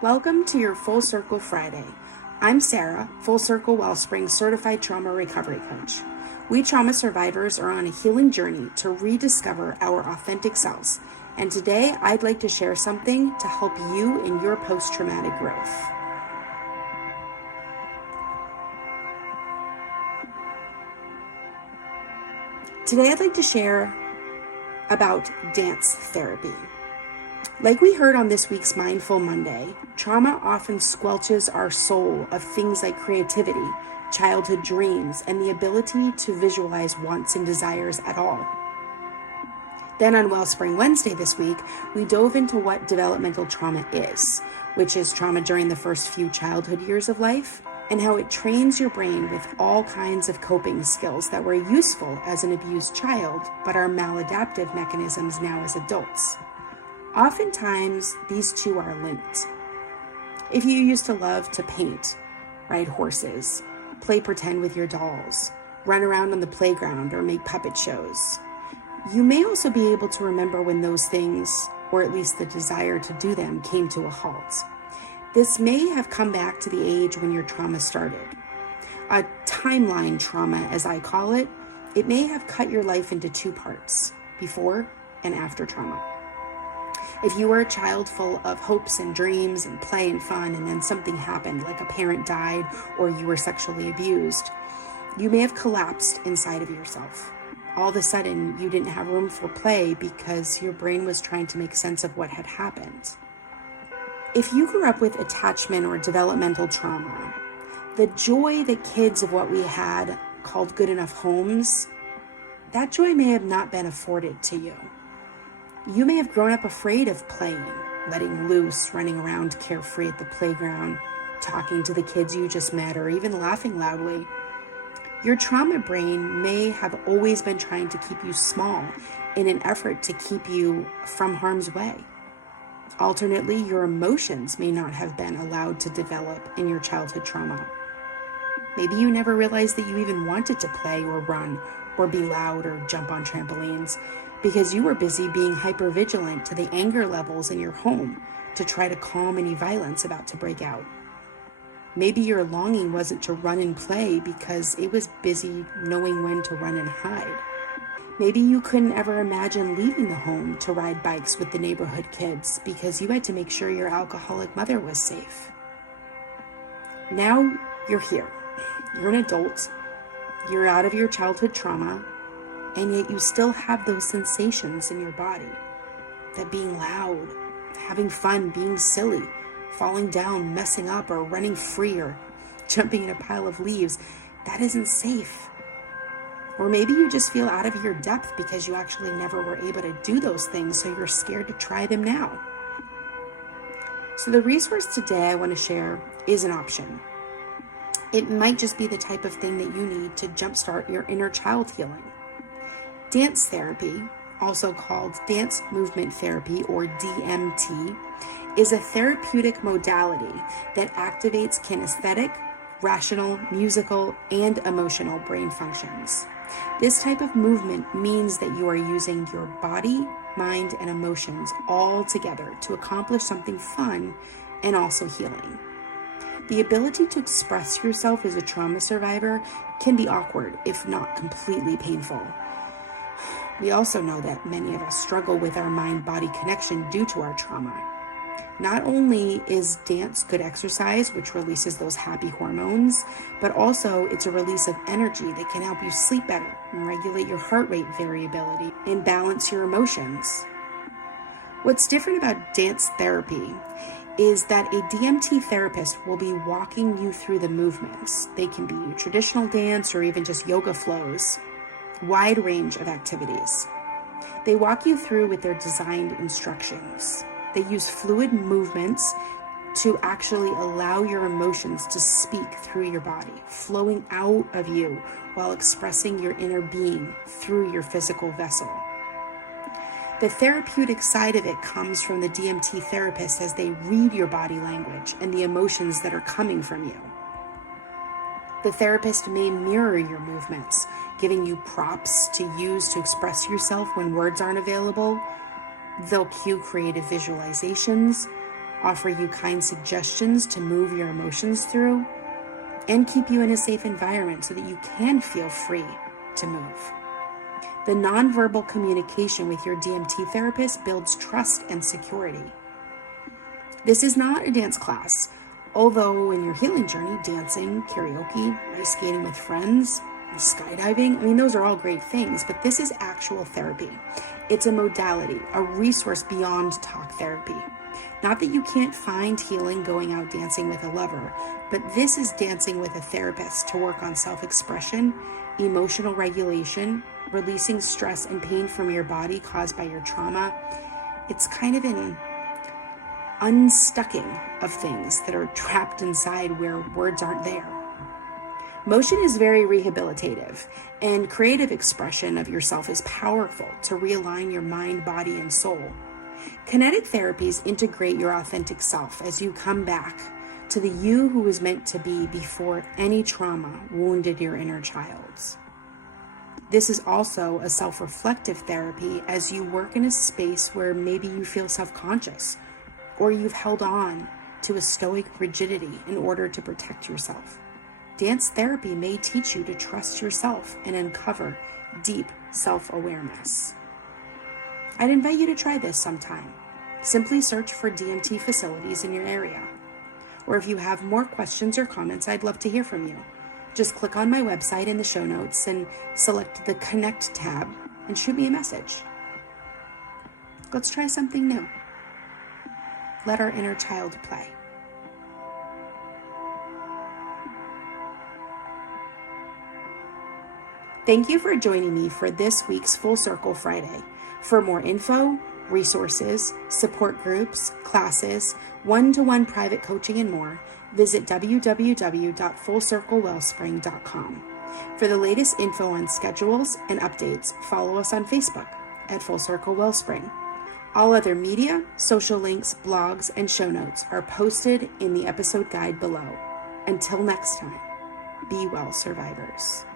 Welcome to your Full Circle Friday. I'm Sarah, Full Circle Wellspring Certified Trauma Recovery Coach. We trauma survivors are on a healing journey to rediscover our authentic selves, and today I'd like to share something to help you in your post-traumatic growth. Today I'd like to share about dance therapy. Like we heard on this week's Mindful Monday, trauma often squelches our soul of things like creativity, childhood dreams, and the ability to visualize wants and desires at all. Then on Wellspring Wednesday this week, we dove into what developmental trauma is, which is trauma during the first few childhood years of life, and how it trains your brain with all kinds of coping skills that were useful as an abused child, but are maladaptive mechanisms now as adults. Oftentimes, these two are linked. If you used to love to paint, ride horses, play pretend with your dolls, run around on the playground, or make puppet shows, you may also be able to remember when those things, or at least the desire to do them, came to a halt. This may have come back to the age when your trauma started. A timeline trauma, as I call it, it may have cut your life into two parts, before and after trauma. If you were a child full of hopes and dreams and play and fun, and then something happened, like a parent died or you were sexually abused, you may have collapsed inside of yourself. All of a sudden, you didn't have room for play because your brain was trying to make sense of what had happened. If you grew up with attachment or developmental trauma, the joy that kids of what we had called good enough homes, that joy may have not been afforded to you. You may have grown up afraid of playing, letting loose, running around carefree at the playground, talking to the kids you just met, or even laughing loudly. Your trauma brain may have always been trying to keep you small in an effort to keep you from harm's way. Alternately, your emotions may not have been allowed to develop in your childhood trauma. Maybe you never realized that you even wanted to play or run or be loud or jump on trampolines, because you were busy being hypervigilant to the anger levels in your home to try to calm any violence about to break out. Maybe your longing wasn't to run and play because it was busy knowing when to run and hide. Maybe you couldn't ever imagine leaving the home to ride bikes with the neighborhood kids because you had to make sure your alcoholic mother was safe. Now you're here. You're an adult. You're out of your childhood trauma, and yet you still have those sensations in your body. That being loud, having fun, being silly, falling down, messing up, or running free, or jumping in a pile of leaves, that isn't safe. Or maybe you just feel out of your depth because you actually never were able to do those things, so you're scared to try them now. So the resource today I want to share is an option. It might just be the type of thing that you need to jumpstart your inner child healing. Dance therapy, also called dance movement therapy or DMT, is a therapeutic modality that activates kinesthetic, rational, musical, and emotional brain functions. This type of movement means that you are using your body, mind, and emotions all together to accomplish something fun and also healing. The ability to express yourself as a trauma survivor can be awkward, if not completely painful. We also know that many of us struggle with our mind-body connection due to our trauma. Not only is dance good exercise, which releases those happy hormones, but also it's a release of energy that can help you sleep better and regulate your heart rate variability and balance your emotions. What's different about dance therapy is that a DMT therapist will be walking you through the movements. They can be traditional dance or even just yoga flows. Wide range of activities. They walk you through with their designed instructions. They use fluid movements to actually allow your emotions to speak through your body, flowing out of you while expressing your inner being through your physical vessel. The therapeutic side of it comes from the DMT therapist as they read your body language and the emotions that are coming from you. The therapist may mirror your movements, giving you props to use to express yourself when words aren't available. They'll cue creative visualizations, offer you kind suggestions to move your emotions through, and keep you in a safe environment so that you can feel free to move. The nonverbal communication with your DMT therapist builds trust and security. This is not a dance class, although in your healing journey, dancing, karaoke, ice skating with friends, skydiving, those are all great things, but this is actual therapy. It's a modality, a resource beyond talk therapy. Not that you can't find healing going out dancing with a lover, but this is dancing with a therapist to work on self-expression, emotional regulation, releasing stress and pain from your body caused by your trauma. It's kind of an unstucking of things that are trapped inside where words aren't there. Motion is very rehabilitative, and creative expression of yourself is powerful to realign your mind, body, and soul. Kinetic therapies integrate your authentic self as you come back to the you who was meant to be before any trauma wounded your inner child. This is also a self-reflective therapy as you work in a space where maybe you feel self-conscious or you've held on to a stoic rigidity in order to protect yourself. Dance therapy may teach you to trust yourself and uncover deep self-awareness. I'd invite you to try this sometime. Simply search for DMT facilities in your area. Or if you have more questions or comments, I'd love to hear from you. Just click on my website in the show notes and select the Connect tab and shoot me a message. Let's try something new. Let our inner child play. Thank you for joining me for this week's Full Circle Friday. For more info, resources, support groups, classes, one-to-one private coaching, and more, visit www.fullcirclewellspring.com. For the latest info on schedules and updates, follow us on Facebook at Full Circle Wellspring. All other media, social links, blogs, and show notes are posted in the episode guide below. Until next time, be well, survivors.